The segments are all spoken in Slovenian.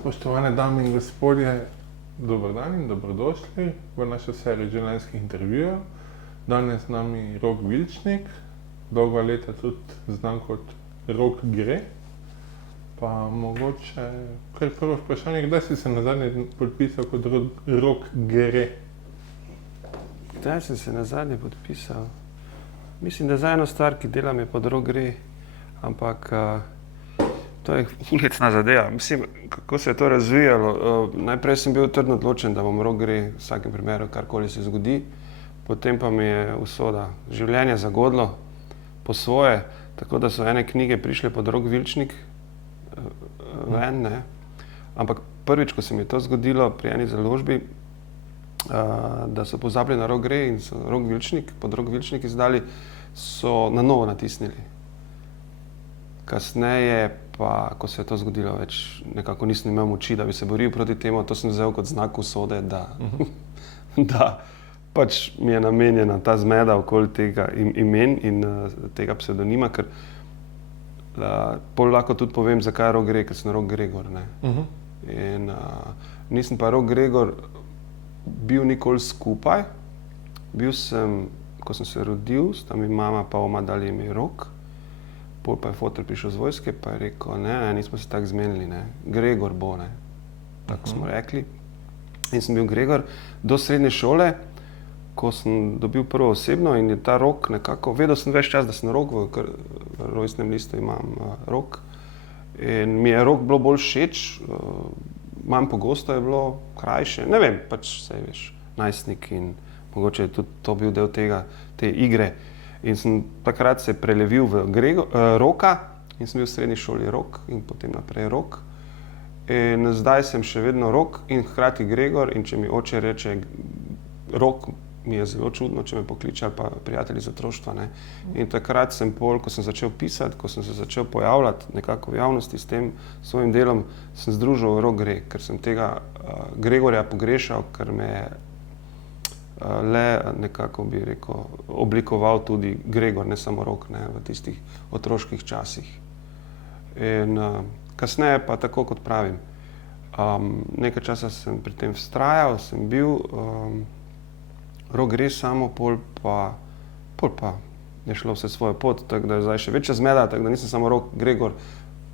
Spoštovane dame in gospodje, dober dan in dobrodošli v naši seriji življenjskih intervjujev. Danes z nami Rok Vilčnik, dolga leta tudi znan kot Rok Gre. Pa mogoče kar prvo vprašanje, kdaj si se nazadnje podpisal kot Rok Gre? Kdaj sem se nazadnje podpisal? Mislim, da za eno stvar, ki delam, je pod Rok Gre, ampak to je hecna zadeva. Mislim, kako se je to razvijalo. Najprej sem bil trdno odločen, da bom Rok Gre v vsakem primeru, karkoli se zgodi. Potem pa mi je usoda življenje zagodlo po svoje, tako da so ene knjige prišle pod Rok Vilčnik ven, ne. Ampak prvič, ko se mi je to zgodilo pri eni založbi, da so pozabili na Rok Gre in so Rok Vilčnik, pod Rok Vilčnik izdali, so na novo natisnili. Kasneje pa, ko se je to zgodilo, več nekako nisem imel moči, da bi se boril proti temu. To sem vzel kot znak usode, da pač mi je namenjena ta zmeda okoli tega imen in tega psevdonima, ker pol lahko tudi povem, zakaj Rok Gre, ker sem Rok Gregor, ne. In nisem pa Rok Gregor bil nikoli skupaj. Bil sem, ko sem se rodil, sta mi mama pa oma dali ime Rok. Pol pa je foter prišel z vojske, pa je rekel, ne, nismo se tako zmenili, ne, Gregor bo, ne, tako smo rekli. In sem bil Gregor do srednje šole, ko sem dobil prvo osebno in je ta Rok nekako, vedel sem ves čas, da sem Rok, v rojstnem listu imam Rok. In mi je Rok bilo bolj všeč, manj pogosto je bilo, krajše, ne vem, pač saj veš, najstnik in mogoče je tudi to bil del tega, te igre. In sem takrat se prelevil v Roka in sem bil v srednji šoli Rok in potem naprej Rok. In zdaj sem še vedno Rok in hkrati Gregor, in če mi oče reče Rok, mi je zelo čudno, če me pokliče, ali pa prijatelji iz otroštva, ne. In takrat sem pol, ko sem začel pisati, ko sem se začel pojavljati nekako v javnosti s tem svojim delom, sem združil Rok Gre, ker sem tega Gregorja pogrešal, ker me je le nekako, bi rekel, oblikoval tudi Gregor, ne samo Rok, ne, v tistih otroških časih. In kasneje pa tako, kot pravim, nekaj časa sem pri tem vztrajal, sem bil Rok Gre samo, pol pa je šlo vse svojo pot, tako da je zdaj še večja zmeda, tako da nisem samo Rok Gregor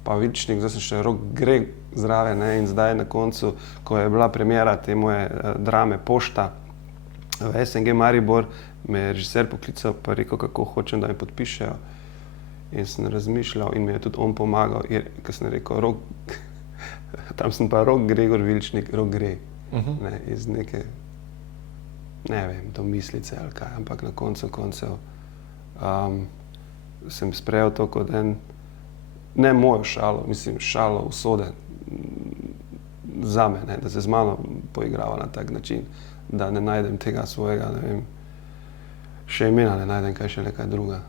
pa Vilčnik, zdaj sem še Rok Gre zraven, ne, in zdaj na koncu, ko je bila premiera te moje drame Pošta v SNG Maribor, me je režiser poklical pa rekel, kako hočem, da me podpišejo. In sem razmišljal in mi je tudi on pomagal, ker sem rekel Rok, tam sem pa Rok Gregor Vilčnik, Rok Gre, ne, iz neke, ne vem, domislice ali kaj, ampak na koncu koncev sem sprejel to kot en, ne mojo šalo, mislim šalo usode zame, ne, da se z mano poigrava na tak način, da ne najdem tega svojega, ne vem, še imena ne najdem, kaj še nekaj druga.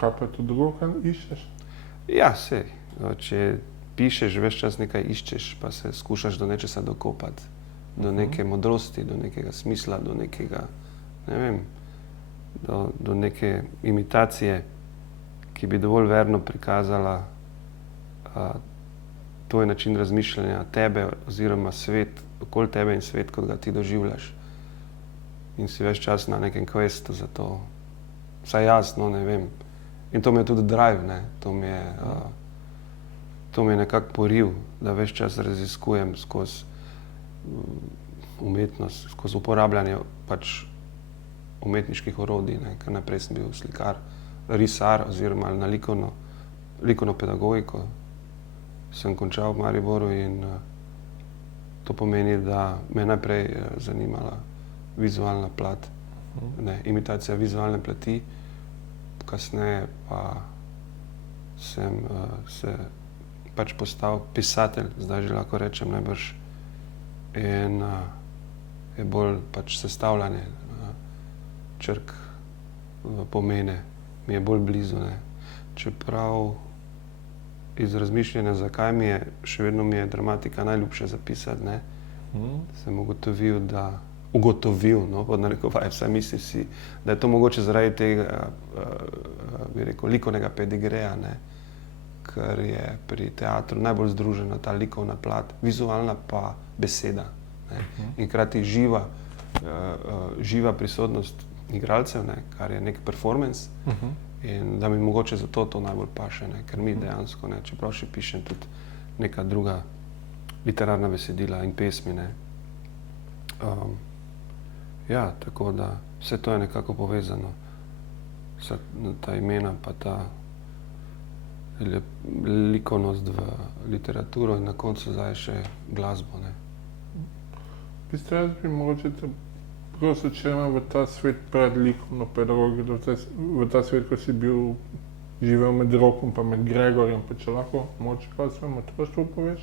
Kaj pa je to drugo, kaj iščeš? Ja, sej, če pišeš, ves čas nekaj iščeš, pa se skušaš do nečesa dokopati, do neke modrosti, do nekega smisla, do nekega, ne vem, do neke imitacije, ki bi dovolj verno prikazala tvoj način razmišljanja, tebe oziroma svet, okoli tebe in svet, kot ga ti doživljaš. In si ves čas na nekem questu za to, vsaj jaz, no, ne vem. In to mi je tudi drive, ne, to mi je nekako poriv, da ves čas raziskujem skozi umetnost, skozi uporabljanje pač umetniških orodij, ne, ker naprej sem bil slikar, risar oziroma na likovno pedagogiko sem končal v Mariboru in to pomeni, da me je najprej zanimala vizualna plat, ne, imitacija vizualne plati, kasneje pa sem se pač postal pisatelj, zdaj že lahko rečem najbrž, in je bolj pač sestavljanje črk v pomene, mi je bolj blizu, ne. Čeprav iz razmišljanja, zakaj še vedno mi je dramatika najljubše zapisati, ne, sem ugotovil, no, pod narekovaj, vsaj mislim si, da je to mogoče zaradi tega, bi rekel, likovnega pedigreja, ne, ker je pri teatru najbolj združena ta likovna plat, vizualna pa beseda. Ne? In hkrati živa prisotnost igralcev, ne? Kar je nek performance. In da mi mogoče zato to najbolj paše, ne? Ker mi dejansko, ne? Čeprav še pišem tudi neka druga literarna besedila in pesmi. Ne? Ja, tako da vse to je nekako povezano. Vsa ta imena pa ta likovnost v literaturo in na koncu zdaj še glasbo. Ne? Jaz bi mogoče te prosil, če me v ta svet pred likovno pedagogijo, v ta svet, ko si živel med Rokom pa med Gregorjem, pa če lahko mogoče kaj o svojem otroštvu poveš?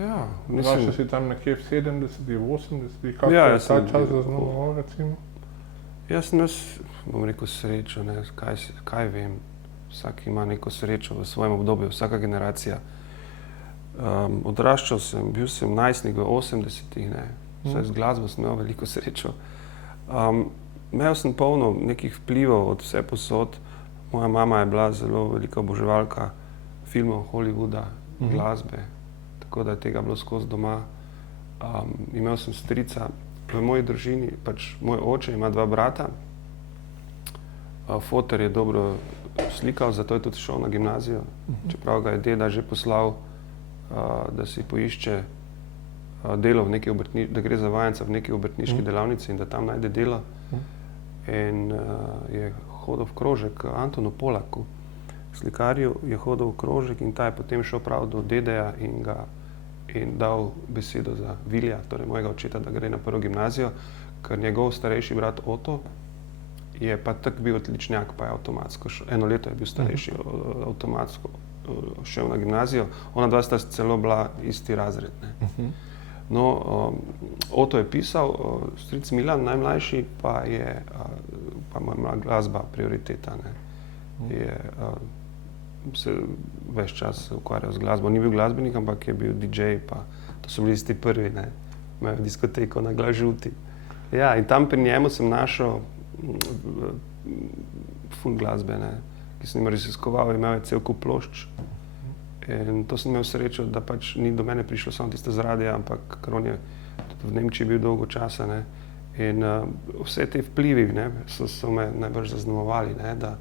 Ja, Znaš si tam nekje v 70-ih, 80-ih, kako Ja, je jaz ta sem- čas zaznamoval, recimo? Jaz sem bom rekel, srečo, ne, kaj vem, vsak ima neko srečo v svojem obdobju, vsaka generacija. Odraščal sem, bil sem najstnik v 80-ih, ne, vsaj z glasbo sem imel veliko srečo. Imel sem polno nekih vplivov od vse posod. Moja mama je bila zelo velika oboževalka filmov Hollywooda, glasbe, tako da je tega bilo skozi doma. Imel sem strica v moji družini, pač moj oče ima 2 brata. Foter je dobro slikal, zato je tudi šel na gimnazijo, čeprav ga je deda že poslal, da si poišče delo v neki da gre za vajenca v neki obrtniški delavnici in da tam najde delo. In je hodil v krožek k Antonu Polaku, slikarju, je hodil v krožek in ta je potem šel prav do dedeja in dal besedo za Vilja, torej mojega očeta, da gre na prvo gimnazijo, ker njegov starejši brat Oto je pa tak bil odličnjak, pa je avtomatsko šel. 1 leto je bil starejši, avtomatsko šel na gimnazijo. Ona 2 sta celo bila isti razred. Ne. No, Oto je pisal, stric Milan, najmlajši, pa mu je bila glasba prioriteta. Ne. Je se ves čas ukvarjal z glasbo. Ni bil glasbenik, ampak je bil DJ, pa to so bili tisti prvi, ne. Imajo diskoteko na Glas žuti. Ja, in tam pri njemu sem našel ful glasbe, ne, ki sem jim raziskoval, imel je cel kup plošč. In to sem imel srečo, da pač ni do mene prišlo samo tiste z radia, ampak ker on je tudi v Nemčiji bil dolgo časa, ne. In vse te vplivi, ne, so me najbrž zaznamovali, ne, da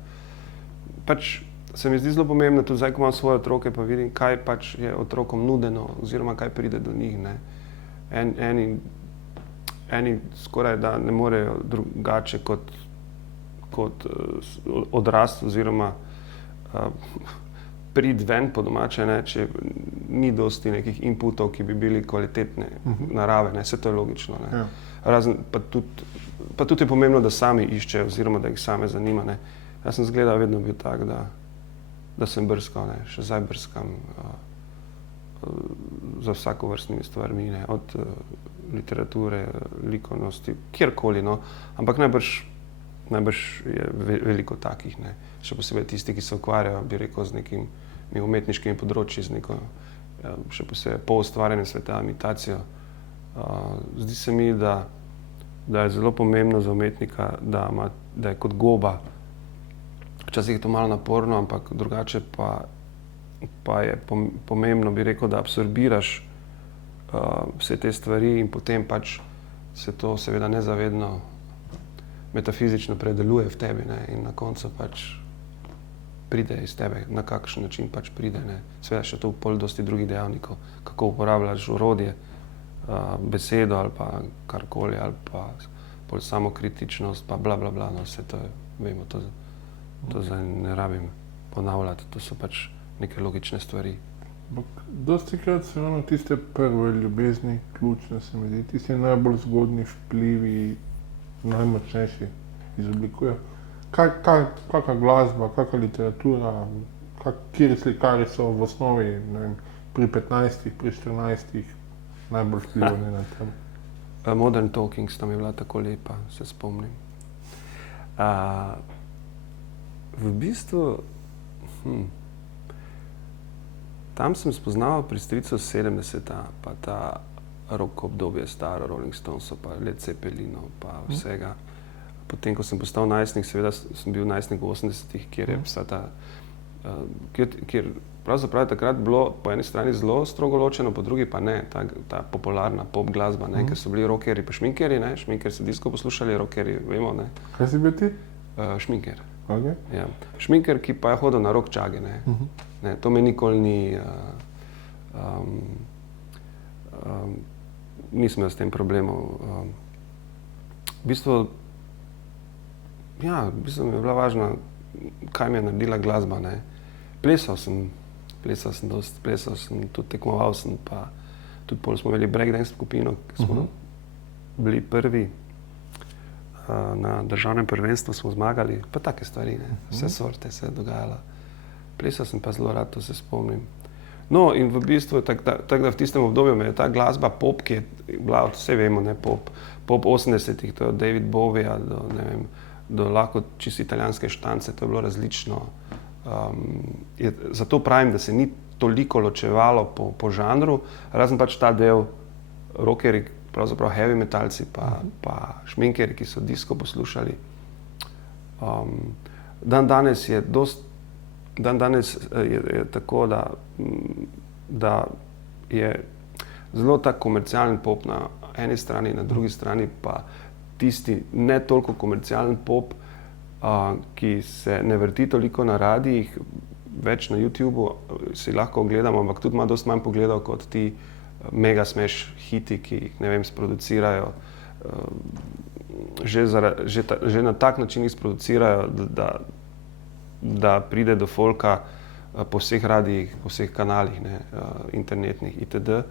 pač se mi zdi zelo pomembno, tudi zdaj, ko imam svoje otroke, pa vidim, kaj pač je otrokom nudeno, oziroma kaj pride do njih, ne. Eni skoraj da ne morejo drugače kot odrasti oziroma priti ven po domače, ne, če ni dosti nekih inputov, ki bi bili kvalitetne narave, ne, vse to je logično, ne. Razen, pa tudi je pomembno, da sami iščejo oziroma da jih same zanima, ne. Jaz sem zgleda vedno bil tak, da sem brskal, ne, še zdaj brskam za vsakovrstnimi stvarmi, ne, od literature, likovnosti, kjerkoli, no, ampak najbrž je veliko takih, ne, še posebej tisti, ki se ukvarjajo, bi rekel, z nekimi umetniškimi področji, z neko, še posebej poustvarjanjem sveta, imitacijo. Zdi se mi, da je zelo pomembno za umetnika, da je kot goba. Včasih je to malo naporno, ampak drugače pa je pomembno, bi rekel, da absorbiraš vse te stvari in potem pač se to seveda nezavedno metafizično predeluje v tebi, ne, in na koncu pač pride iz tebe, na kakšen način pač pride, ne. Seveda še to pol dosti drugih dejavnikov, kako uporabljaš orodje, besedo ali pa karkoli, ali pa pol samokritičnost, pa bla, bla, bla, no, vse to je, vemo, to zdaj ne rabim ponavljati, to so pač neke logične stvari. Dostikrat so ravno tiste prve ljubezni ključne, se mi zdi, tisti najbolj zgodni vplivi, najmočnejši izoblikujejo. Kakšna glasba, kakšna literatura, kateri slikarji so v osnovi, ne vem, pri 15, pri 14 najbolj vplivani na tem? Modern Talking sta mi bila tako lepa, se spomnim. V bistvu, tam sem spoznaval pri stricu 70-ta, pa ta rock obdobje staro, Rolling Stonesov, pa Led Zeppelinov, pa vsega. Potem, ko sem postal najstnik, seveda sem bil najstnik v 80-ih, kjer je vsa ta kjer pravzaprav je takrat bilo po eni strani zelo strogo ločeno, po drugi pa ne, ta popularna pop glasba, ne, ker so bili rockerji pa šminkerji, ne, šminkerji so disko poslušali, rockerji, vemo, ne. Kaj si bil ti? Šminker. Okay. Ja. Šminker, ki pa je hodil na rock čage, ne. Ne, to me nikoli ni, nisem imel s tem problemov. V bistvu mi je bila važna, kaj mi je naredila glasba, ne. Plesal sem dosti, tudi tekmoval sem, pa tudi pol smo imeli breakdance skupino, ki smo bili prvi na državnem prvenstvu, smo zmagali, pa take stvari, ne. Vse sorte se je dogajalo. Plesal sem pa zelo rad, to se spomnim. No, in v bistvu, tako da v tistem obdobju me je ta glasba pop, ki je bila, vse vemo, ne, pop 80-ih, to je od David Bowieja do, ne vem, do lahko čisto italijanske štance, to je bilo različno. Zato pravim, da se ni toliko ločevalo po žanru, razen pač ta del rockerji, pravzaprav heavy metalci, pa šminkeri, ki so disko poslušali. Dandanes je tako, da je zelo tak komercialen pop na eni strani, na drugi strani pa tisti ne toliko komercialen pop, ki se ne vrti toliko na radijih, več na YouTubu si lahko ogledamo, ampak tudi ima dosti manj pogledov kot ti mega smash hiti, ki jih, ne vem, sproducirajo. Že na tak način jih sproducirajo, da pride do folka po vseh radijih, po vseh kanalih, ne, internetnih itd.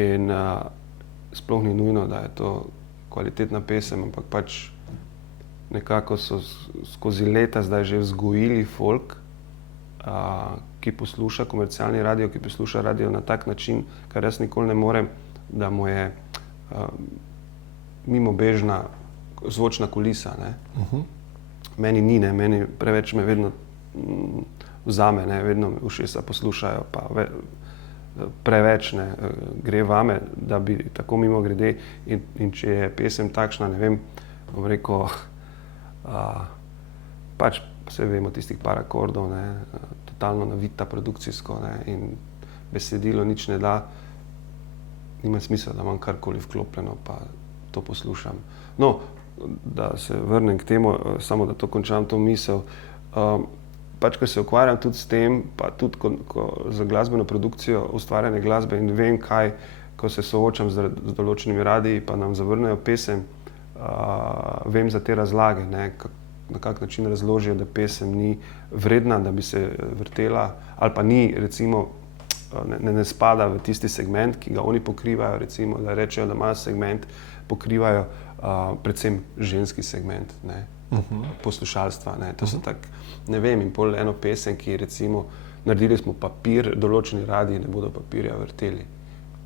In sploh ni nujno, da je to kvalitetna pesem, ampak pač nekako so skozi leta zdaj že vzgojili folk, ki posluša komercialni radio, ki posluša radio na tak način, kar jaz nikoli ne morem, da mu je mimobežna zvočna kulisa, ne. Meni ni, ne, meni preveč me vedno vzame, ne, vedno me ušesa poslušajo, pa preveč, ne, gre vame, da bi tako mimo grede in če je pesem takšna, ne vem, bom rekel, pač vse vemo tistih par akordov, ne, totalno navita produkcijsko, ne, in besedilo nič ne da, nima smisla, da imam karkoli vklopljeno, pa to poslušam. No, da se vrnem k temu, samo da to končam to misel, pač, ko se ukvarjam tudi s tem, pa tudi za glasbeno produkcijo, ustvarjanje glasbe in vem kaj, ko se soočam z določenimi radiji, pa nam zavrnejo pesem, vem za te razlage, ne, na kak način razložijo, da pesem ni vredna, da bi se vrtela, ali pa ni, recimo, ne spada v tisti segment, ki ga oni pokrivajo, recimo, da rečejo, da imajo segment, pokrivajo predvsem ženski segment, ne, poslušalstva, ne, to so tak, ne vem, in pol eno pesem, ki recimo, naredili smo papir, določeni radiji ne bodo papirja vrteli,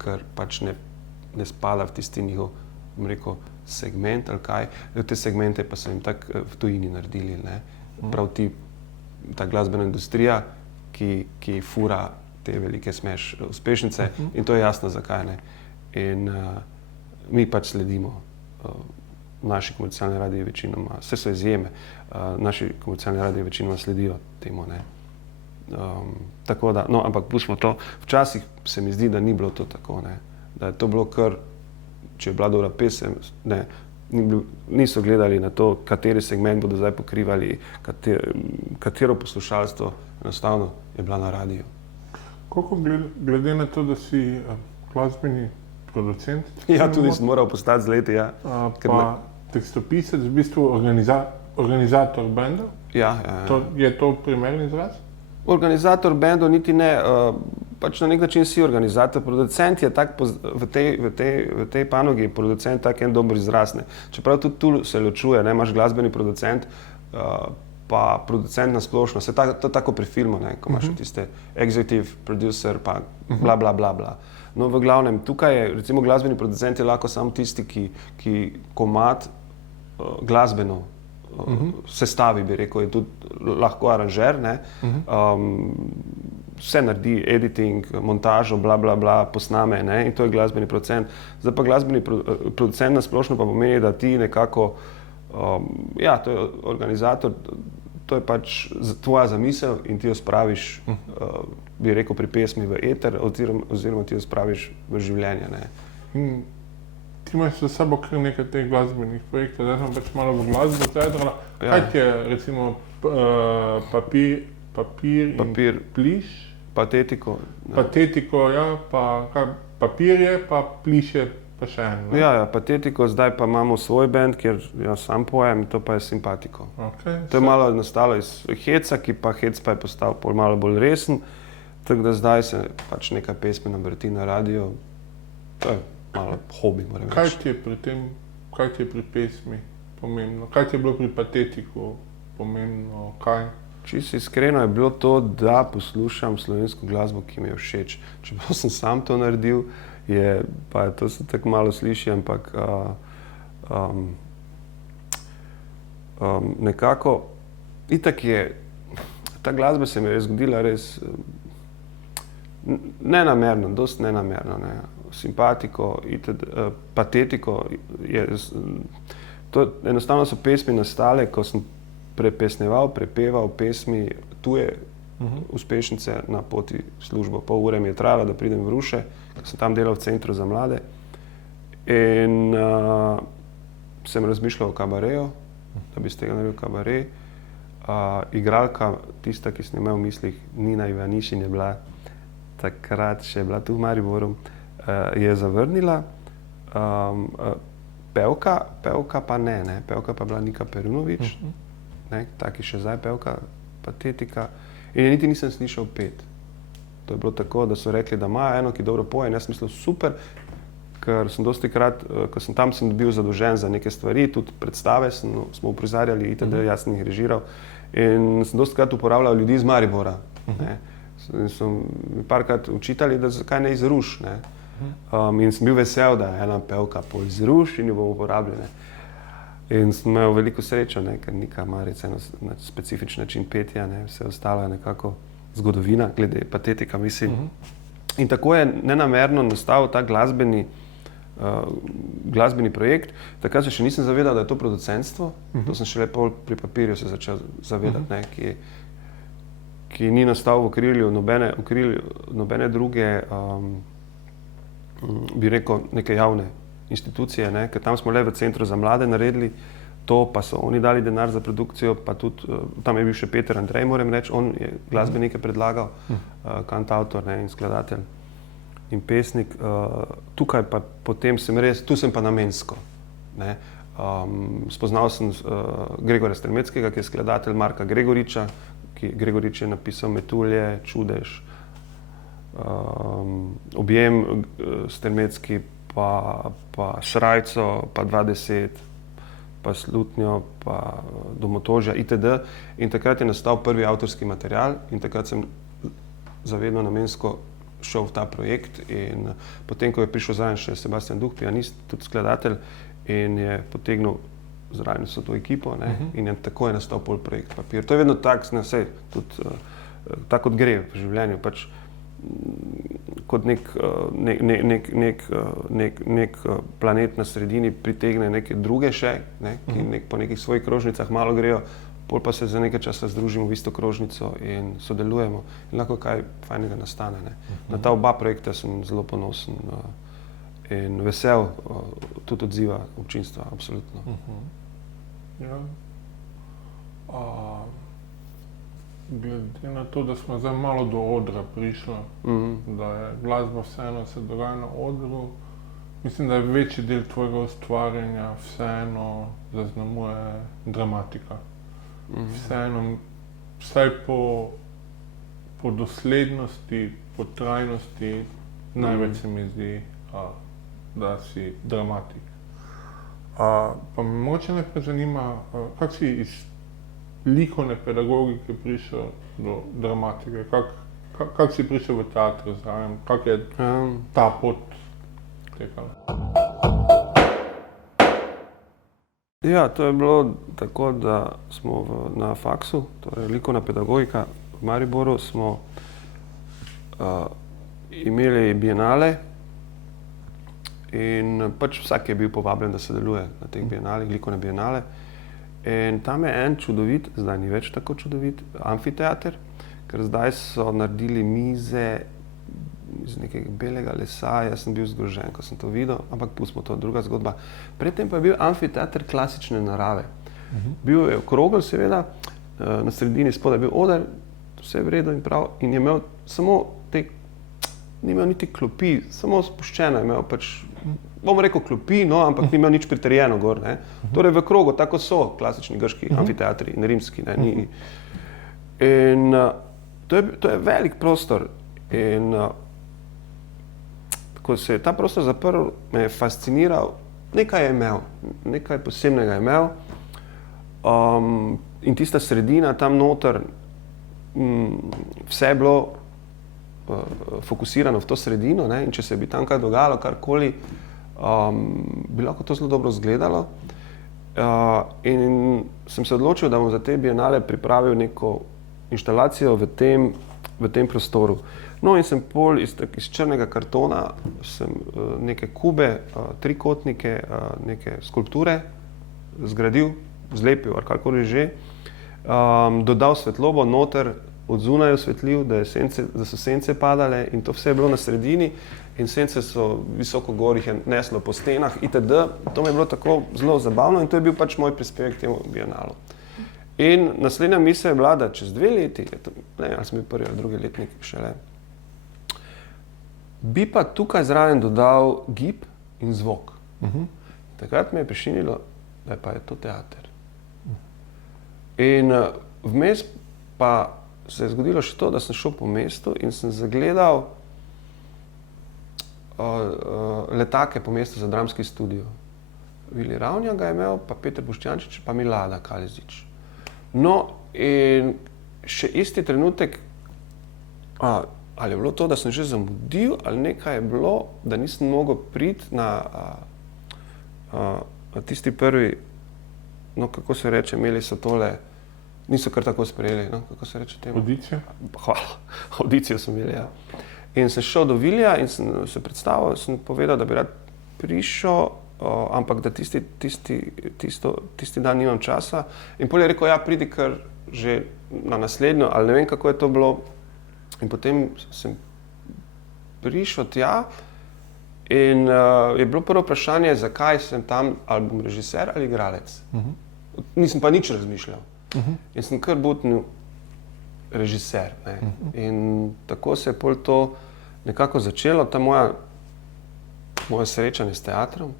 ker pač ne spada v tisti njihov, bom rekel, segment ali kaj, te segmente pa so jim tako v tujini naredili, ne, prav ta glasbena industrija, ki fura te velike smash uspešnice in to je jasno zakaj, ne, in mi pač sledimo. Naši komercialni radiji večinoma, vse so izjeme, naši komercialni radiji večinoma sledijo temu, ne. Tako da, no, ampak pustimo to. Včasih se mi zdi, da ni bilo to tako, ne. Da je to bilo kar, če je bila dobra pesem, ne, niso gledali na to, kateri segment bodo zdaj pokrivali, katero poslušalstvo, enostavno je bila na radiju. Koliko glede na to, da si glasbeni producent? Ja, tudi sem moral postati z leti, ja. Pa tekstopisec, v bistvu organizator bendov? Ja. Je to primeren izraz? Organizator bendov niti ne, pač na nek način si organizator, producent je tak, v tej panogi je producent tak en dober izraz, ne. Čeprav tudi tu se ločuje, ne, imaš glasbeni producent, pa producent na splošno, to tako pri filmu, ne, ko imaš tiste executive producer, pa bla, bla, bla, bla. No, v glavnem, tukaj je, recimo, glasbeni producent je lahko samo tisti, ki komad glasbeno sestavi, bi rekel, je tudi lahko aranžer, ne, vse naredi, editing, montažo, bla, bla, bla, posname, ne, in to je glasbeni producent. Zdaj pa glasbeni producent na splošno pa pomeni, da ti nekako, ja, to je organizator to je pač tvoja zamisel in ti jo spraviš, bi rekel, pri pesmi v eter, oziroma ti jo spraviš v življenje. Ne. In ti imaš za sabo kar nekaj teh glasbenih projektov, zdaj sem pač malo v glasbo zajedrala. Ja. Kaj ti je recimo papir in pliš? Patetiko. Ne. Patetiko, ja, pa papir je, pa pliš je pa še en. Ne? Ja, Patetiko, zdaj pa imamo svoj band, kjer jaz sam pojem, to pa je Simpatiko. Okay, to je malo nastalo iz heca, ki pa hec pa je postal malo bolj resen, tako da zdaj se pač nekaj pesmi navrti na radio, to je malo hobi, moram reči. Kaj ti je pri pesmi pomembno? Kaj ti je bilo pri Patetiku pomembno? Kaj? Čisto iskreno je bilo to, da poslušam slovensko glasbo, ki mi je všeč. Čeprav sem sam to naredil, pa to se tako malo sliši, ampak nekako itak je, ta glasba se mi je zgodila res nenamerno, dosti nenamerno. Ne. Simpatiko, Patetiko, enostavno so pesmi nastale, ko sem prepeval pesmi tuje uspešnice na poti v službo. Pol ure mi je trajalo, da pridem v Ruše, ker sem tam delal v centru za mlade. In sem razmišljal o kabareju, da bi z tega naredil kabarej. Igralka, tista, ki sem imel v mislih, Nina Ivanišin je bila takrat, še je bila tu v Mariboru, je zavrnila. Pevka pa ne, pevka pa bila Nika Perunović, ta, ki še zdaj pevka, Patetika. In je niti nisem slišal pet. To je bilo tako, da so rekli, da ima eno, ki dobro poje, in jaz sem mislil super, ker sem dosti krat, ko sem tam, sem bil zadolžen za neke stvari, tudi predstave smo uprizarjali, itd., jaz sem jih režiral, in sem dosti krat uporabljal ljudi iz Maribora. Ne. In so mi parkrat učitali, da zakaj ne izruš. Ne. In sem bil vesel, da je ena pevka po izruš in jo bomo uporabljali. In sem imel veliko srečo, ne, ker Nika ima recimo specifičen način petja, ne, vse ostalo je nekako zgodovina, glede Patetika, mislim. In tako je nenamerno nastal ta glasbeni projekt. Takrat se še nisem zavedal, da je to producentstvo, to sem šele pri papirju se začel zavedati, ne, ki ni nastal v okrilju nobene druge, bi rekel, neke javne institucije, ne? Ker tam smo le v centru za mlade naredili to, pa so oni dali denar za produkcijo, pa tudi tam je bil še Peter Andrej, moram reči, on je glasbenike predlagal, kantavtor, ne, in skladatelj in pesnik. Tukaj pa potem tu sem pa namensko. Ne? Spoznal sem Gregorja Strmeckega, ki je skladatelj Marka Gregoriča, Gregorič je napisal Metulje, Čudež, Objem, Strmecki, pa Srajco, pa 20, pa Slutnjo, pa Domotožja, itd. In takrat je nastal prvi avtorski material in takrat sem zavedno namensko šel v ta projekt. In potem, ko je prišel zraven še Sebastian Duh, pianist, tudi skladatelj, in je potegnil zraven so to ekipo, ne, in tako je nastal pol projekt Papir. To je vedno tak, tudi tako kot gre v življenju, pač kot nek planet na sredini pritegne neke druge še, ne, ki po nekih svojih krožnicah malo grejo, pol pa se za nekaj časa združimo v isto krožnico in sodelujemo in lahko kaj fajnega nastane. Ne. Na ta oba projekta sem zelo ponosen in vesel tudi odziva občinstva, absolutno. Ja. Glede na to, da smo zdaj malo do odra prišli, da je glasba vseeno se dogaja na odru, mislim, da je večji del tvojega ustvarjanja vseeno zaznamuje dramatika. Vseeno, vsaj po doslednosti, po trajnosti, največ se mi zdi, da si dramatik. Pa me mogoče najprej zanima, kako si iz likovne pedagogike prišel do dramatike, kako si prišel v teatru zraven, kako je ta pot tekala? Ja, to je bilo tako, da smo na faksu, torej likovna pedagogika v Mariboru, smo imeli bienale in pač vsak je bil povabljen, da sodeluje na teh bienalih, likovne bienale. In tam je en čudovit, zdaj ni več tako čudovit, amfiteater, ker zdaj so naredili mize iz nekega belega lesa. Jaz sem bil zgrožen, ko sem to videl, ampak pustimo, to druga zgodba. Predtem pa je bil amfiteater klasične narave. Bil je okrogel, seveda, na sredini spodaj je bil oder, vse je v redu in prav, in je imel samo ni imel niti klopi, samo spuščeno je imel, pač, bomo rekel klopi, no, ampak ni imel nič pritrjeno gor, ne. Torej v krogu, tako so klasični grški amfiteatri in rimski, ne, ni. In to je velik prostor in ko se je ta prostor zaprl, me je fasciniral, nekaj je imel, nekaj posebnega je imel, in tista sredina tam noter, vse je bilo fokusirano v to sredino, ne, in če se bi tam kaj dogajalo, karkoli, bi lahko to zelo dobro izgledalo. In sem se odločil, da bom za te bienale pripravil neko inštalacijo v tem prostoru. No in sem pol iz črnega kartona sem neke kube, trikotnike, neke skulpture zgradil, zlepil ali karkoli že, dodal svetlobo noter, od zunaj osvetlil, da so sence padale in to vse je bilo na sredini in sence so visoko gor, jih je neslo po stenah itd. To mi je bilo tako zelo zabavno in to je bil pač moj prispevek temu bienalu. In naslednja misel je bila, da čez 2 leti, ne, ali sem bil prvi ali drugi letnik šele, bi pa tukaj zraven dodal gib in zvok. Takrat me je prešinilo, da pa je to teater. In vmes pa se je zgodilo še to, da sem šel po mestu in sem zagledal letake po mestu za dramski studio. Vili Ravnja ga je imel, pa Peter Boštjančič, pa Milada Kalezič. No in še isti trenutek, ali je bilo to, da sem že zamudil, ali nekaj je bilo, da nisem mogel priti na tisti prvi, no kako se reče, imeli so tole, niso kar tako sprejeli, no, kako se reče temu? Audicijo? Hvala, audicijo sem imeli, ja. In sem šel do Vilija in sem se predstavil, sem povedal, da bi rad prišel, ampak da tisti dan nimam časa. In potem je rekel, ja, pridi kar že na naslednjo, ali ne vem, kako je to bilo. In potem sem prišel tja in je bilo prvo vprašanje, zakaj sem tam, ali bom režiser ali igralec. Nisem pa nič razmišljal. In sem kar butnil režiser, ne. In tako se je pol to nekako začelo, ta moje srečanje s teatrom.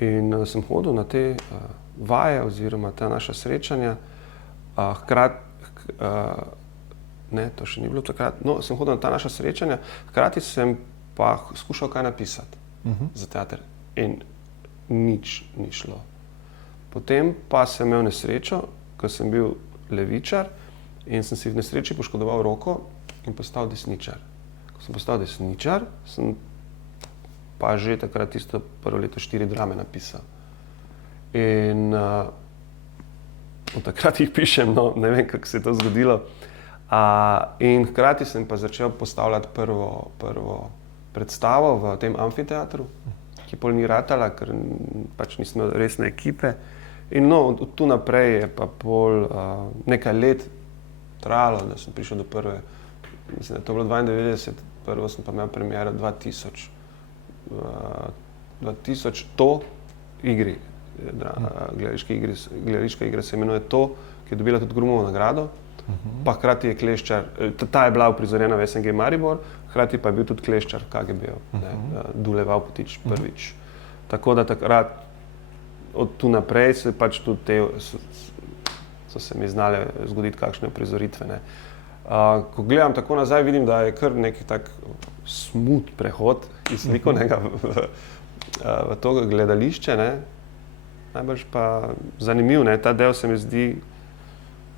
In sem hodil na te vaje oziroma ta naša srečanja, ne, to še ni bilo takrat, no, sem hodil na ta naša srečanja, hkrati sem pa skušal kaj napisati za teater in nič ni šlo. Potem pa sem imel nesrečo, ko sem bil levičar in sem si v nesreči poškodoval roko in postal desničar. Ko sem postal desničar, sem pa že takrat tisto prvo leto 4 drame napisal. In od takrat jih pišem, no, ne vem, kako se je to zgodilo. In hkrati sem pa začel postavljati prvo predstavo v tem amfiteatru, ki pol ni ratala, ker pač nisem imel resne ekipe. In no, od tu naprej je pa pol nekaj let trajalo, da sem prišel do prve, mislim, da je to bilo 92, prvo sem pa imel premiero 2000, to igri, gledališka igra se imenuje To, ki je dobila tudi Grumovo nagrado, pa hkrati je Kleščar, ta je bila uprizorjena v SNG Maribor, hkrati pa je bil tudi Kleščar KGB-ov, Dule Vavpotič prvič. Tako da takrat, od tu naprej se pač tudi so se mi znale zgoditi kakšne uprizoritve, ne. Ko gledam tako nazaj, vidim, da je kar neki tak smut prehod iz likovnega v to gledališče, ne. Najbrž pa zanimiv, ne, ta del se mi zdi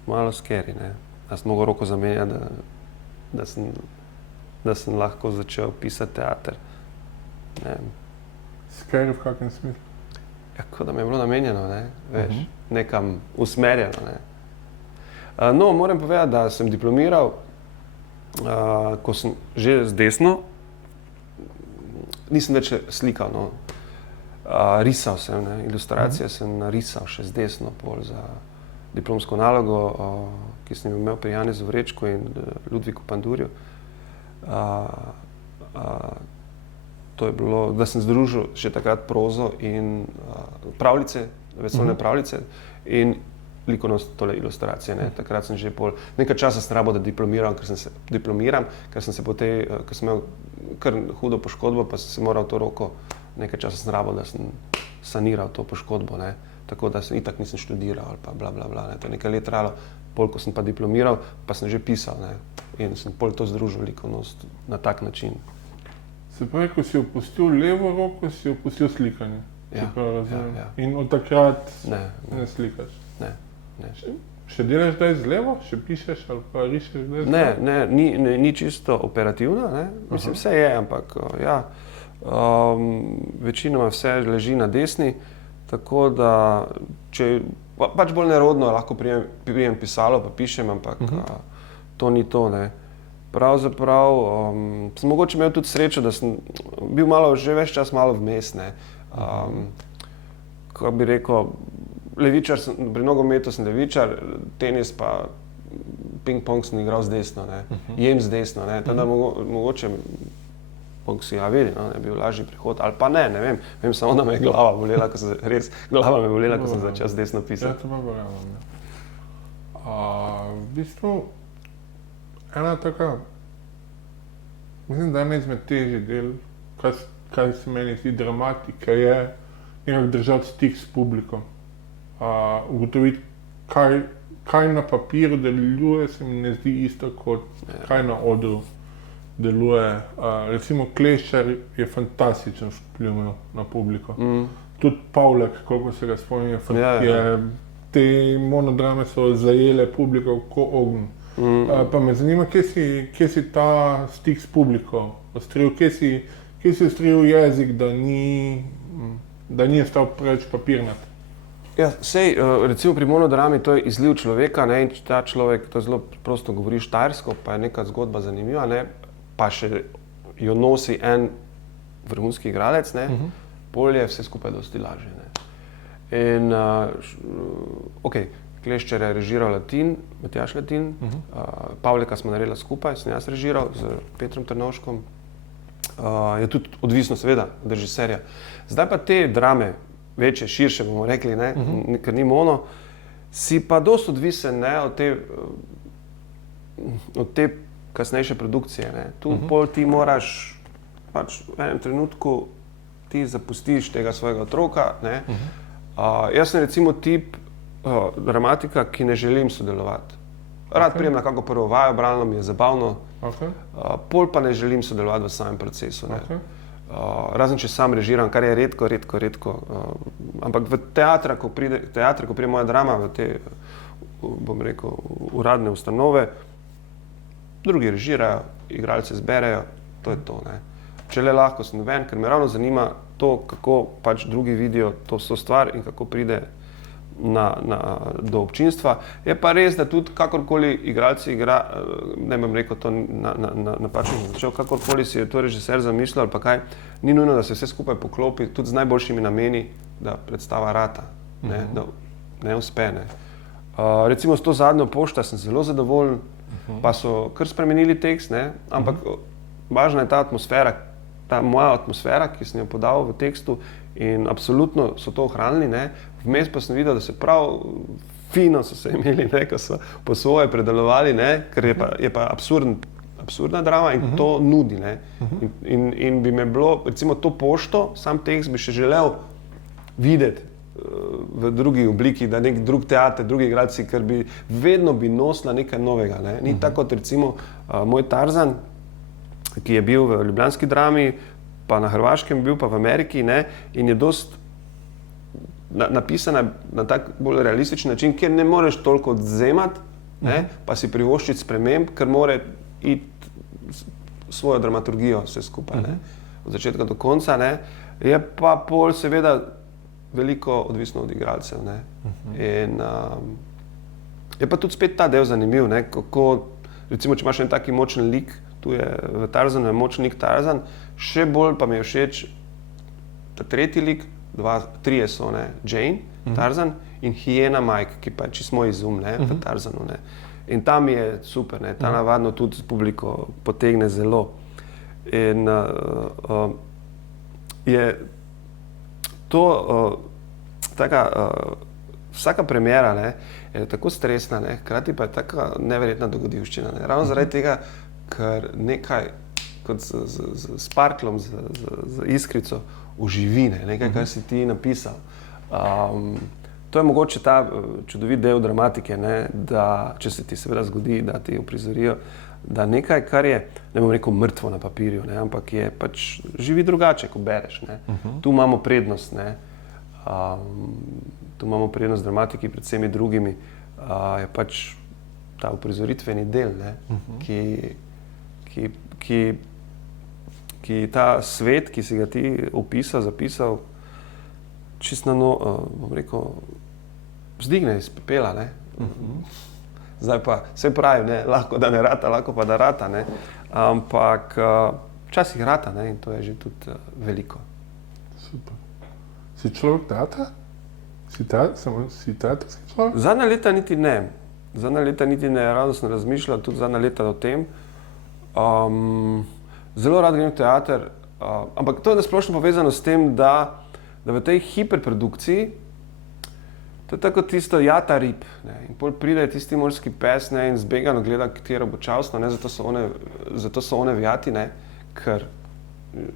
malo scary, ne. Jaz sem mogel roko zamenjati, da sem lahko začel pisati teater. Ne. Scary v kakem smislu? Ja, kot da mi je bilo namenjeno, ne, veš, nekam usmerjeno, ne. No, moram povedati, da sem diplomiral, ko sem že z desno, nisem več slikal, no. Risal sem, ne? Ilustracije sem narisal še z desno pol za diplomsko nalogo, ki sem jo imel pri Janezu Vrečku in Ludviku Pandurju. To je bilo, da sem združil še takrat prozo in pravljice, vesoljne pravljice in likovnost, tole ilustracije. Ne? Takrat sem že nekaj časa sem rabo, da diplomiram, ker sem se po tej, ker sem imel kar hudo poškodbo, pa sem se moral to roko, nekaj časa sem rabo, da sem saniral to poškodbo, ne? Tako da sem itak nisem študiral ali pa bla, bla, bla, ne? To je nekaj let trajalo, pol, ko sem pa diplomiral, pa sem že pisal, ne? In sem pol to združil likovnost na tak način. Se pravi, ko si opustil levo roko, si opustil slikanje. Ja, ja. In od takrat ne slikaš. Ne. Še delaš zdaj z levo, še pišeš ali pa rišeš zdaj z levo? Ne, ni čisto operativna, ne? Mislim, vse je, ampak ja, večinoma vse leži na desni, tako da, če pač bolj nerodno lahko prijem pisalo, pa pišem, ampak to ni to, ne. Pravzaprav sem mogoče imel tudi srečo, da sem bil že ves čas malo vmes, ne. Kako bi rekel, levičar sem, pri nogometu sem levičar, tenis pa ping-pong sem igral z desno, ne. Jem z desno, ne. Teda mogoče pong si vidi, no, ne, bil lažji prihod, ali pa ne vem. Vem samo, da me je glava bolela, ko sem začel z desno pisati. Ja, to pa verjamem, ja. V bistvu, ena taka, mislim, da ena izmed težjih del, kar se meni zdi dramatika, je nekako držati stik s publikom. Ugotoviti, kaj na papirju deluje, se mi ne zdi isto, kot kaj na odru deluje. Recimo Kleščar je fantastičen vpliv imel na publiko. Tudi Pavlek, koliko se ga spomnim, te monodrame so zajele publiko kot ogenj. Pa me zanima, kje si ta stik s publiko ostril, kje si ostril jezik, da ni ostal preveč papirnat. Ja, sej, recimo pri monodrami to je izliv človeka, ne, in ta človek, to zelo prosto govori štajersko, pa je neka zgodba zanimiva, ne, pa še jo nosi en vrhunski igralec, ne, pol je vse skupaj dosti lažje, ne. In, Kleščar je režiral Matjaž Latin, Pavleka smo naredili skupaj, sem jaz režiral z Petrom Trnovškom, je tudi odvisno seveda od režiserja. Zdaj pa te drame, večje, širše bomo rekli, ne, ker ni mono, si pa dosti odvisen, ne, od te kasnejše produkcije, ne. Tu pol ti moraš, pač v enem trenutku ti zapustiš tega svojega otroka, ne. Jaz sem recimo tip dramatika, ki ne želim sodelovati. Rad prijem na kako prvo vajo, bralno mi je zabavno, pol pa ne želim sodelovati v samem procesu, ne. Razen če sam režiram, kar je redko, ampak v teatra, ko pride moja drama, v te, bom rekel, uradne ustanove, drugi režirajo, igralce zberejo, to je to, ne. Če le lahko sem ven, ker me ravno zanima to, kako pač drugi vidijo to stvar in kako pride do občinstva. Je pa res, da tudi kakorkoli igralci igra, ne bom rekel to napačno začel, kakorkoli si je to režiser zamislil ali pa kaj, ni nujno, da se vse skupaj poklopi tudi z najboljšimi nameni, da predstava rata, ne, da ne uspe, ne. Recimo s to zadnjo Pošta sem zelo zadovoljen, pa so kar spremenili tekst, ne, ampak važna je ta atmosfera, ta moja atmosfera, ki sem jo podal v tekstu in absolutno so to ohranili, ne. Vmes pa sem videl, da se prav fino so se imeli, ne, ko so po svoje predelovali, ne, ker je pa absurdna drama in to nudi, ne. In bi me bilo, recimo to Pošto, sam tekst bi še želel videti v drugi obliki, da nek drug teater, drugi igralci, ker bi vedno nosila nekaj novega, ne. Ni tako kot recimo moj Tarzan, ki je bil v ljubljanski drami, pa na Hrvaškem bil, pa v Ameriki, ne, in je dost napisana na tak bolj realističen način, kjer ne moreš toliko odzemati, ne, pa si privoščiti sprememb, ker mora iti svojo dramaturgijo vse skupaj, ne, od začetka do konca, ne, je pa pol seveda veliko odvisno od igralcev, ne, in je pa tudi spet ta del zanimiv, ne, kako, recimo, če imaš en taki močen lik, tu je v Tarzanu je močen lik Tarzan, še bolj pa mi je všeč ta tretji lik, trije so, ne, Jane, Tarzan in Hyena Mike, ki pa je čisto moj izum, ne, v Tarzanu, ne. In tam je super, ne, ta navadno tudi publiko potegne zelo. In je to vsaka premiera, ne, je tako stresna, ne, hkrati pa je taka neverjetna dogodivščina, ne. Ravno zaradi tega, ker nekaj kot z sparklom, z iskrico oživi, ne, nekaj, kar si ti napisal. To je mogoče ta čudovit del dramatike, ne, da če se ti seveda zgodi, da ti uprizorijo, da nekaj, kar je, ne bom rekel mrtvo na papirju, ne, ampak je pač živi drugače, ko bereš, ne. Tu imamo prednost, ne. Tu imamo prednost dramatiki pred vsemi drugimi, je pač ta uprizoritveni del, ne, ki ta svet, ki si ga ti opisal, zapisal, čisto bom rekel, vzdigne iz pepela, ne. Zdaj pa, vse pravi, ne, lahko da ne rata, lahko pa da rata, ne, ampak včasih rata, ne, in to je že tudi veliko. Super. Si človek teatra? Si teatrski človek? Zadnja leta niti ne, ravno sem razmišljal tudi zadnja leta o tem. Zelo rad grem v teater, ampak to je nasplošno povezano s tem, da v tej hiperprodukciji, to je tako tisto jata rib, ne, in pol pride tisti morski pes, ne, in zbegano gleda, katero bo čavstno, ne, zato so one vjati, ne, ker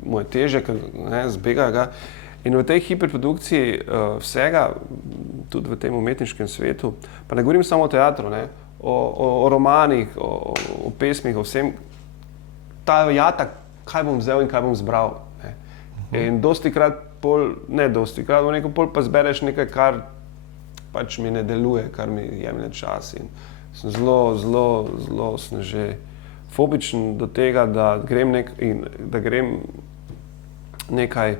mu je teže, ker ne, zbegajo ga. In v tej hiperprodukciji vsega, tudi v tem umetniškem svetu, pa ne govorim samo o teatru, ne, o romanih, o pesmih, o vsem, ta jata, kaj bom vzel in kaj bom zbral, ne. In dostikrat pol pa zbereš nekaj, kar pač mi ne deluje, kar mi jemlje čas, in sem zelo sem že fobičen do tega, da grem nekaj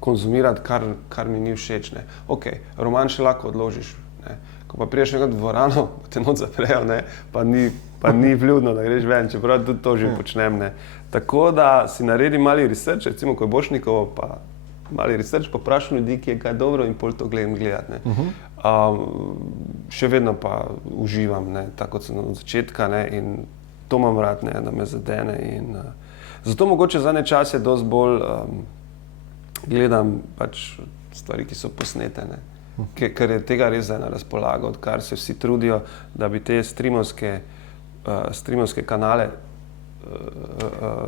konzumirati, kar mi ni všeč, ne. Okej, roman še lahko odložiš, ne. Ko pa priješ nekaj v dvorano, te noč zaprejo, ne, pa ni vljudno, da greš ven, čeprav tudi to že počnem, ne. Tako da si naredim mali research, recimo, ko je Borštnikovo, pa mali research, pa vprašam ljudi, ki je kaj dobro, in pol to gledam gledati, ne. Še vedno pa uživam, ne, tako kot sem od začetka, ne, in to imam rad, ne, da me zadene, in zato mogoče zadnje čase dosti bolj gledam pač stvari, ki so posnete, ne. Ker je tega res zdaj na razpolago, odkar se vsi trudijo, da bi te streamovske kanale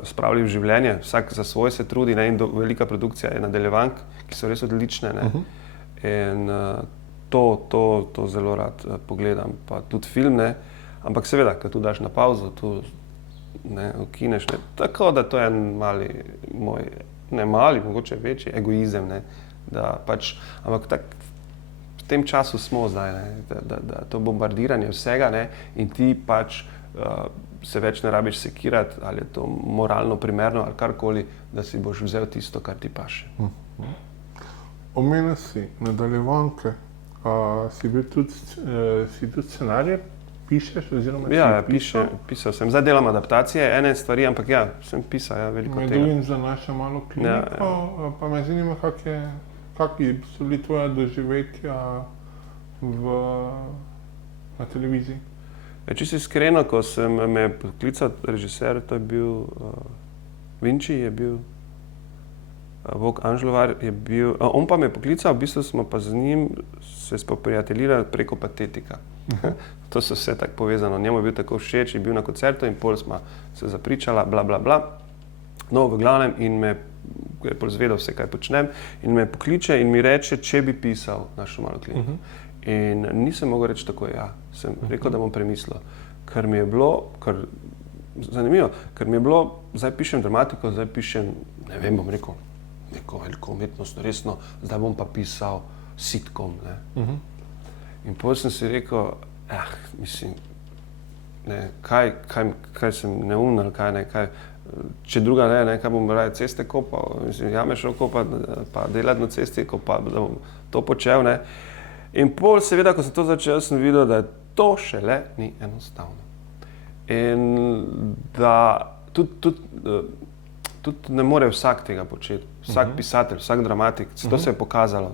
spravili v življenje, vsak za svoj se trudi, ne, in velika produkcija je nadaljevank, ki so res odlične, ne. In to zelo rad pogledam, pa tudi film, ne, ampak seveda, ko tu daš na pauzo, tu ne, ukineš, ne, tako da to je en mali moj, ne mali, mogoče večji egoizem, ne, da pač, ampak tak, v tem času smo zdaj, ne, da to bombardiranje vsega, ne, in ti pač se več ne rabiš sekirati, ali je to moralno primerno, ali karkoli, da si boš vzel tisto, kar ti paše. Omenil si nadaljevanke, si tudi scenarij pišeš, oziroma Ja, pisal sem. Zdaj delam adaptacije, ene stvari, ampak ja, sem pisal, ja, veliko med tega. drugim za našo malo kliniko, pa me zanima, kakšni so bili tvoja doživetja na televiziji? Čisto iskreno, ko me je poklical režiser, to je bil Vinči, je bil Vok Anžlovar, je bil, on pa me je poklical, v bistvu smo pa z njim se spoprijateljili preko Patetika. To so vse tako povezano, njemu je bil tako všeč, je bil na koncertu in pol smo se zapričala, bla, bla, bla. No, v glavnem, in me je pol zvedel vse, kaj počnem, in me pokliče in mi reče, če bi pisal našo malo kliniko. In nisem mogel reči tako, ja, sem rekel, da bom premislil, ker mi je bilo, zanimivo, ker mi je bilo, zdaj pišem dramatiko, zdaj pišem, ne vem, bom rekel, neko veliko umetnost, resno, zdaj bom pa pisal sitcom, ne. In potem sem si rekel, mislim, ne, kaj sem neumno, ali kaj, ne, kaj, če druga ne, kaj bom raje ceste kopal, mislim, jame šel kopat, pa delati na cesti, pa da bom to počel, ne. In pol seveda, ko sem to začel, sem videl, da to šele ni enostavno. In da tudi tudi ne more vsak tega početi. Vsak pisatelj, vsak dramatik, to se je pokazalo,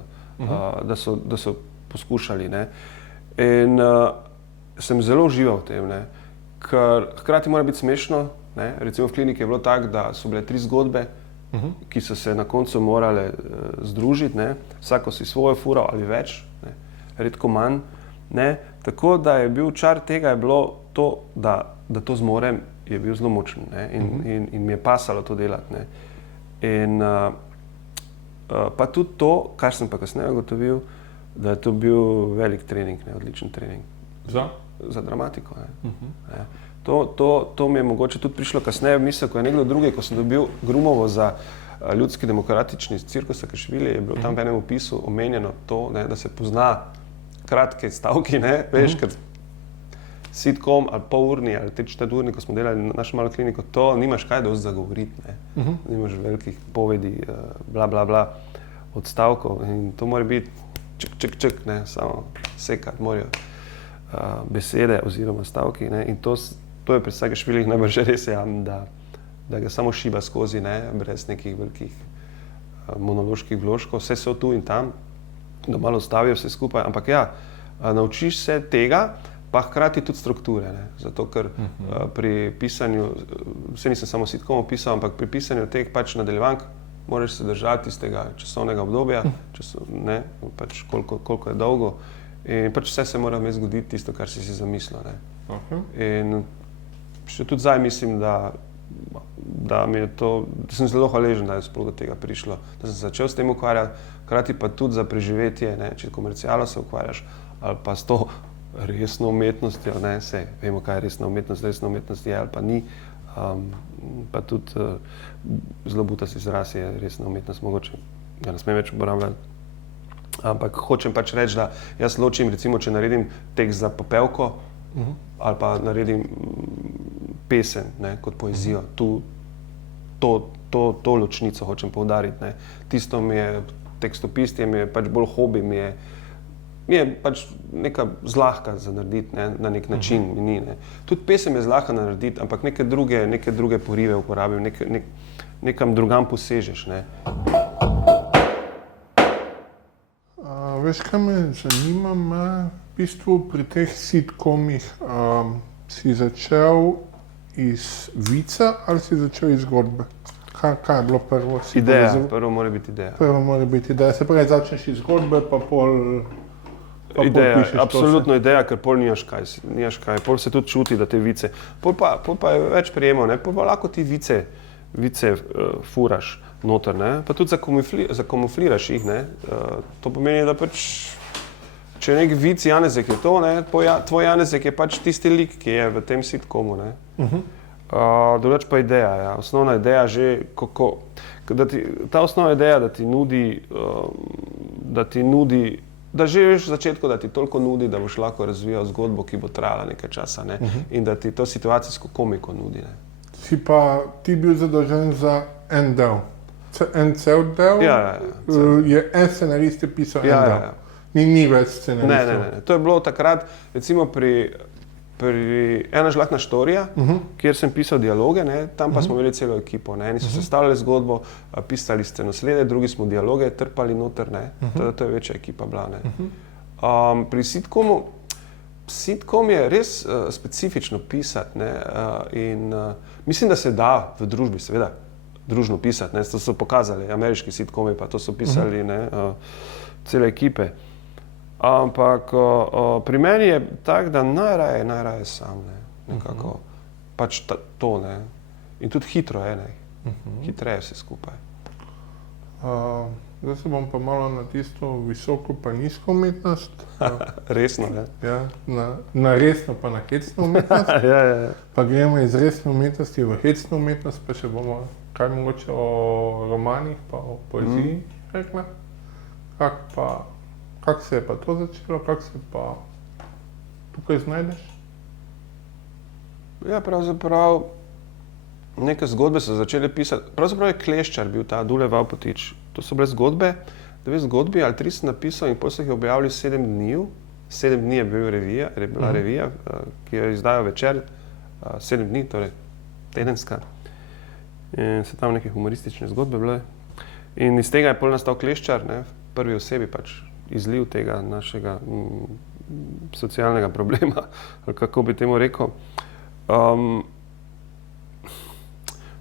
da so poskušali. Ne. In sem zelo užival v tem, ne. Ker hkrati mora biti smešno. Ne. Recimo v kliniki je bilo tako, da so bile 3 zgodbe, ki so se na koncu morale združiti, ne. Vsako si svojo furo ali več, ne. Redko manj. Ne. Tako da je bil čar tega, je bilo to, da to zmorem, je bil zelo močen, ne. In mi je pasalo to delati. Ne. In pa tudi to, kar sem pa kasneje ugotovil, da je to bil velik trening, ne, odličen trening. Za dramatiko. Ne. To mi je mogoče tudi prišlo kasneje v misel, ko je nekdo drugi, ko sem dobil Grumovo za Ljudski demokratični cirkus Sakašvili, je bilo tam v enem opisu omenjeno to, ne, da se pozna kratke stavki, ne, veš, ker sitcom ali polurni ali 3-4-urni, ko smo delali našo malo kliniko, to nimaš kaj dosti zagovoriti, ne. Nimaš velikih povedi, bla, bla, bla, odstavkov in to mora biti ček, ne, samo sekati morajo besede oziroma stavki, ne, in to je pri Sakašvilih najbrž res, ja, da ga samo šiba skozi, ne, brez nekih velikih monoloških vložkov, vse so tu in tam, da malo stavijo vse skupaj, ampak ja, naučiš se tega, pa hkrati tudi strukture, ne, zato ker pri pisanju, vse nisem samo sitcomov pisal, ampak pri pisanju teh pač nadaljevank moraš se držati iz tega časovnega obdobja, ne, pač koliko je dolgo in pač vse se mora vmes zgoditi tisto, kar si zamislil, ne. In še tudi zdaj mislim, da mi je to, da sem zelo hvaležen, da je sploh do tega prišlo, da sem začel s tem ukvarjati, hkrati pa tudi za preživetje, ne, če komercialo se ukvarjaš ali pa s to resno umetnostjo, ne, sej vemo, kaj je resna umetnost je ali pa ni, pa tudi zelo butast izraz je resna umetnost, mogoče ga ne smem več uporabljati. Ampak hočem pač reči, da jaz ločim, recimo, če naredim tekst za popevko ali pa naredim pesem, ne, kot poezijo, to ločnico hočem poudariti, ne. Tisto mi je, tekstopisje mi je pač bolj hobi, mi je pač neka zlahka za narediti, ne, na nek način mi ni, ne. Tudi pesem je zlahka narediti, ampak neke druge porive uporabim, nekam drugam posežeš, ne. Veš, kaj me zanima, v bistvu pri teh sitcomih si začel iz vica ali si začel iz zgodbe? Kaj je bilo prvo? Ideja, prvo mora biti ideja. Prvo mora biti ideja, se pravi začneš iz zgodbe, pa pol ideja, pišeš to. absolutno ideja, ker pol nimaš kaj, pol se tudi čuti, da te vice, pol pa je več prijemal, ne, pol pa lahko ti vice furaš noter, ne, pa tudi zakamufliraš jih, ne, to pomeni, da pač, če nek vic Janezek je to, ne, tvoj Janezek je pač tisti lik, ki je v tem sitcomu, ne. Drugače pa ideja, ja, osnovna ideja že, ta osnovna ideja, da ti nudi, da že veš v začetku, da ti toliko nudi, da boš lahko razvijal zgodbo, ki bo trajala nekaj časa, ne, in da ti to situacijsko komiko nudi, ne. Si pa ti bil zadolžen za en del. En cel del je en scenarist je pisal en del. Ni več scenaristov. Ne. To je bilo takrat, recimo pri Ena žlahtna štorija, kjer sem pisal dialoge, ne, tam pa smo imeli celo ekipo, ne, eni so sestavljali zgodbo, pisali scenoslede, drugi smo dialoge trpali noter, ne, to je večja ekipa bila, ne. Pri sitcom je res specifično pisati, ne, in mislim, da se da v družbi, seveda, družno pisati, ne, to so pokazali ameriški sitcomi, pa to so pisali, ne, cele ekipe. Ampak pri meni je tako, da najraje sam, ne, nekako, pač to, ne, in tudi hitro je, ne, hitreje vse skupaj. Zdaj se bom pa malo na tisto visoko pa nizko umetnost. Resno, ne? Ja, na resno pa na hecno umetnost. Ja. Pa gremo iz resne umetnosti v hecno umetnost, pa še bomo kaj mogoče o romanih pa o poeziji rekla. Kako se je pa to začelo, kako se pa tukaj znajdeš? Ja, pravzaprav neke zgodbe so začele pisati. Pravzaprav je Kleščar bil ta Dule Vavpotič. To so bile zgodbe, 2 zgodbi ali 3 sem napisal in potem so jih objavili 7 dni. 7 dni je bila revija, ki jo izdajo Večer, 7 dni, torej tedenska. In so tam neke humoristične zgodbe bile. In iz tega je pol nastal Kleščar, ne, v prvi osebi pač izliv tega našega socialnega problema, ali kako bi temu rekel.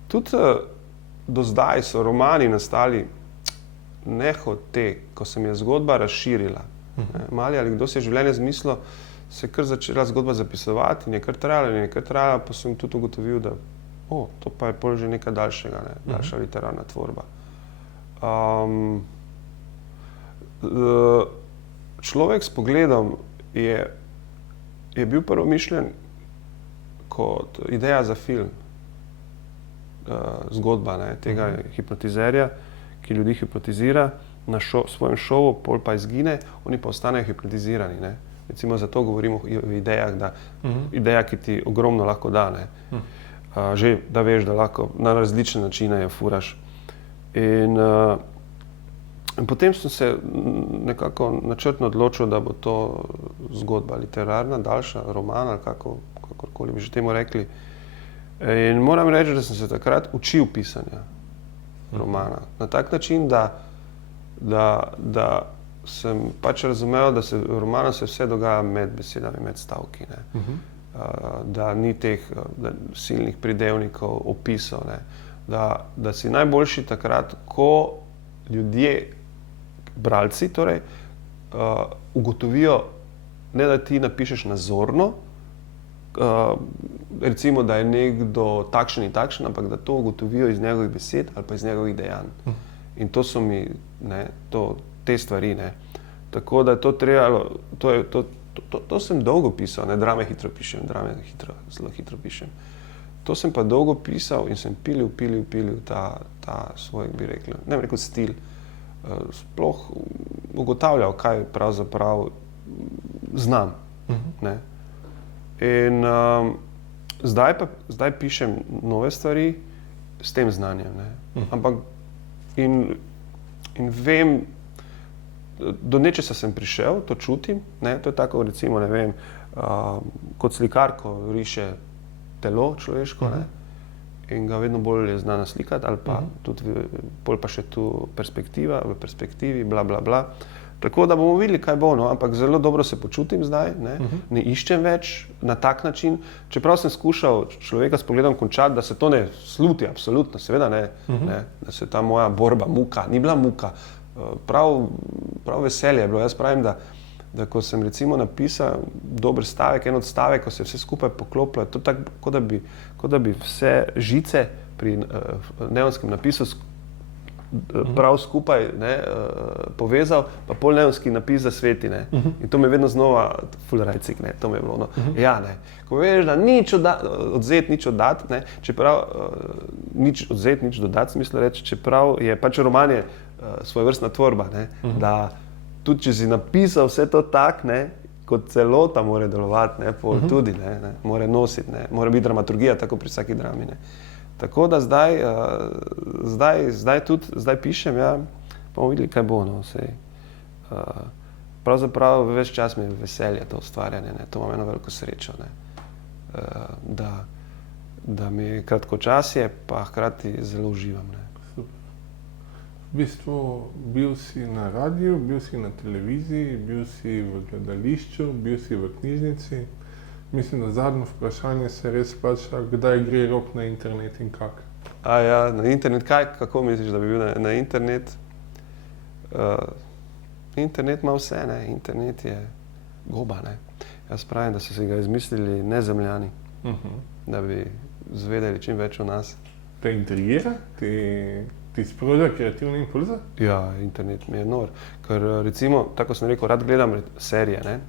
Tudi do zdaj so romani nastali nehote, ko se mi je zgodba razširila. Mali ali kdo si je življenje zmislil, se je kar začela zgodba zapisovati in je kar trajala, pa sem tudi ugotovil, da to pa je pol že nekaj daljšega, ne, daljša literarna tvorba. Človek s pogledom je bil prvo mišljen kot ideja za film, zgodba, ne, tega hipnotizerja, ki ljudi hipnotizira na svojem šovu, pol pa izgine, oni pa ostanejo hipnotizirani. Ne. Recimo zato govorimo o idejah, da ideja, ki ti ogromno lahko da, ne. Že da veš, da lahko na različne načine jo furaš. In potem sem se nekako načrtno odločil, da bo to zgodba literarna, daljša, roman ali kakorkoli bi že temu rekli. In moram reči, da sem se takrat učil pisanja romana. Na tak način, da sem pač razumel, da se v romanu se vse dogaja med besedami, med stavki. Ne. Da ni teh silnih pridevnikov, opisov. Ne. Da si najboljši takrat, ko ljudje, bralci torej, ugotovijo, ne da ti napišeš nazorno, recimo, da je nekdo takšen in takšen, ampak da to ugotovijo iz njegovih besed ali pa iz njegovih dejanj. In to so mi, ne, te stvari, ne. Tako da je to trebalo, to sem dolgo pisal, ne, drame zelo hitro pišem. To sem pa dolgo pisal in sem pilil ta svoj, bi rekel, ne bi rekel stil, sploh ugotavljal, kaj pravzaprav znam, ne. In zdaj pišem nove stvari s tem znanjem, ne. Ampak in vem, do nečesa sem prišel, to čutim, ne, to je tako, recimo, ne vem, kot slikar, ko riše telo človeško, ne, in ga vedno bolj zna naslikati, ali pa tudi bolj pa še tu v perspektivi, bla, bla, bla. Tako da bomo videli, kaj bo, no, ampak zelo dobro se počutim zdaj, ne iščem več na tak način, čeprav sem skušal človeka s pogledom končati, da se to ne sluti, absolutno, seveda ne, da se ta moja borba, muka, ni bila muka, prav veselje je bilo. Jaz pravim, da ko sem recimo napisal dober stavek, en odstavek, ko se je vse skupaj poklopilo, je to tako, kot da bi vse žice pri neonskem napisu prav skupaj, ne, povezal, pa pol neonski napis zasveti, ne. In to me vedno znova, ful rajcik, ne, to me je bilo, no. Ja, ne, ko veš, da nič odzet, nič oddat, ne, čeprav, nič odzet, nič dodat, smisel reči, čeprav je pač roman je svojevrstna tvorba, ne, da tudi, če si napisal vse to tak, ne, kot celota mora delovati, ne, pol tudi, ne, mora nositi, ne, mora biti dramaturgija, tako pri vsaki drami, ne. Tako da zdaj pišem, ja, pa bomo videli, kaj bo, no, sej. Pravzaprav ves čas mi je veselje to ustvarjanje, ne, to imam eno veliko srečo, ne, da mi je kratkočasje, pa hkrati zelo uživam, ne. Super. V bistvu bil si na radiju, bil si na televiziji, bil si v gledališču, bil si v knjižnici. Mislim, da zadnje vprašanje se res vpraša, kdaj gre Rok na internet in kak? Ja, na internet, kako misliš, da bi bil na internet? Internet ima vse, ne, internet je goba, ne. Jaz pravim, da so si ga izmislili nezemljani, da bi zvedeli čim več o nas. Te intrigira? Ti sproža kreativne impulze? Ja, internet mi je nor, ker recimo, tako sem rekel, rad gledam serije, ne.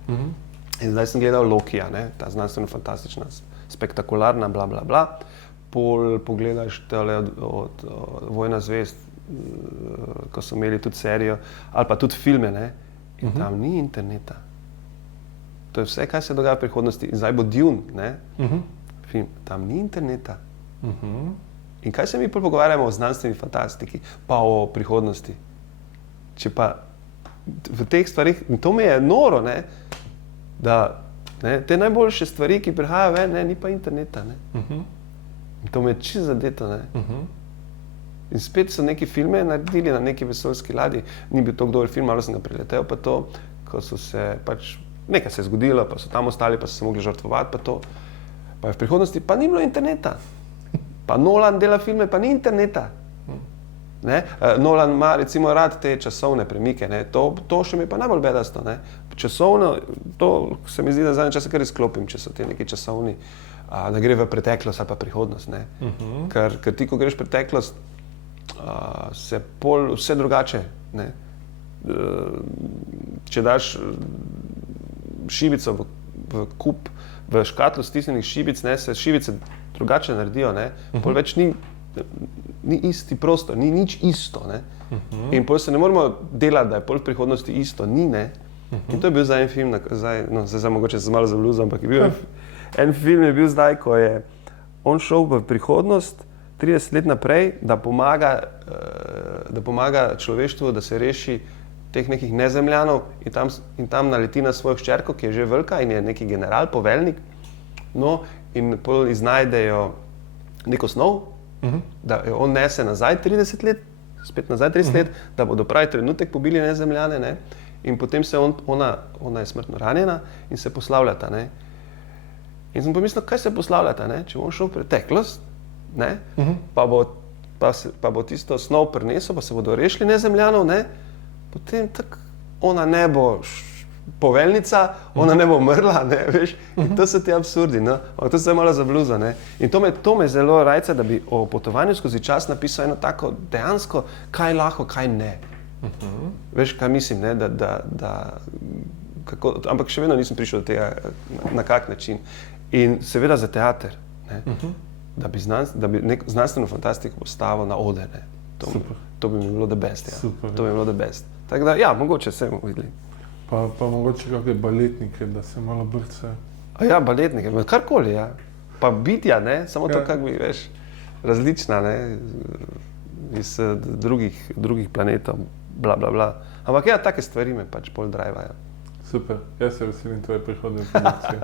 In zdaj sem gledal Lokija, ne, ta znanstveno-fantastična, spektakularna, bla, bla, bla. Pol pogledaš tale od Vojna zvezd, ko so imeli tudi serijo, ali pa tudi filme, ne, in tam ni interneta. To je vse, kaj se dogaja v prihodnosti. In zdaj bo Dune, ne, film, tam ni interneta. In kaj se mi pogovarjamo o znanstveni fantastiki, pa o prihodnosti? Če pa v teh stvarih, in to mi je noro, ne, da, ne, te najboljše stvari, ki prihajajo ven, ne, ni pa interneta, ne. In to me je čisto zadeto, ne. In spet so neki filme naredili na neki vesoljski ladji, ni bil to dober film, malo sem ga preletel, pa to, ko so se pač, nekaj se je zgodilo, pa so tam ostali, pa so se mogli žrtvovati, pa to. Pa v prihodnosti pa ni bilo interneta. Pa Nolan dela filme, pa ni interneta. Ne? Nolan ima recimo rad te časovne premike, ne? To še mi je pa najbolj bedasto. Ne? Časovno, to se mi zdi, da zadnje čase kar izklopim, če so te neki časovni, da gre v preteklost ali pa prihodnost. Ne? Ker ti, ko greš v preteklost, se pol vse drugače. Ne? Če daš šibico v kup, v škatlo stisnjenih šibic, ne, se šibice drugače naredijo, ne, pol več ni isti prostor, ni nič isto, ne. In pol se ne moramo delati, da je pol v prihodnosti isto, ni, ne. In to je bil zdaj en film, zdaj mogoče se malo zabluzam, ampak je bil en film je bil zdaj, ko je on šel v prihodnost 30 let naprej, da pomaga človeštvu, da se reši teh nekih nezemljanov in tam naleti na svojo hčerko, ki je že velika in je neki general, poveljnik, no, in pol iznajdejo neko snov, da jo on nese nazaj 30 let, spet nazaj 30 let, da bodo pravi trenutek pobili nezemljane, ne, in potem se ona je smrtno ranjena in se poslavljata, ne. In sem pomislil, kaj se poslavljata, ne, če bo on šel v preteklost, ne, pa bo tisto snov prinesel, pa se bodo rešili nezemljanov, ne, potem tako ona ne bo poveljnica, ona ne bo umrla, ne, veš, in to so ti absurdi, no, to se je malo zabluza, ne, in to me zelo rajca, da bi o potovanju skozi čas napisal eno tako dejansko, kaj lahko, kaj ne. Veš, kaj mislim, ne, ampak še vedno nisem prišel do tega, na kak način. In seveda za teater, ne, da bi znanstveno fantastiko postavil na oder, ne, to bi mi bilo the best, ja. Super, to bi mi bilo the best. Tako da, ja, mogoče se bomo videli. Pa mogoče kakšne baletnike, da se malo brcajo. Ja, baletnike, karkoli, ja. Pa bitja, ne, samo to, kak bi, veš, različna, ne, iz drugih planetov, bla, bla, bla. Ampak ja, take stvari me pač pol drivajo. Super, jaz se veselim tvoje prihodne produkcije.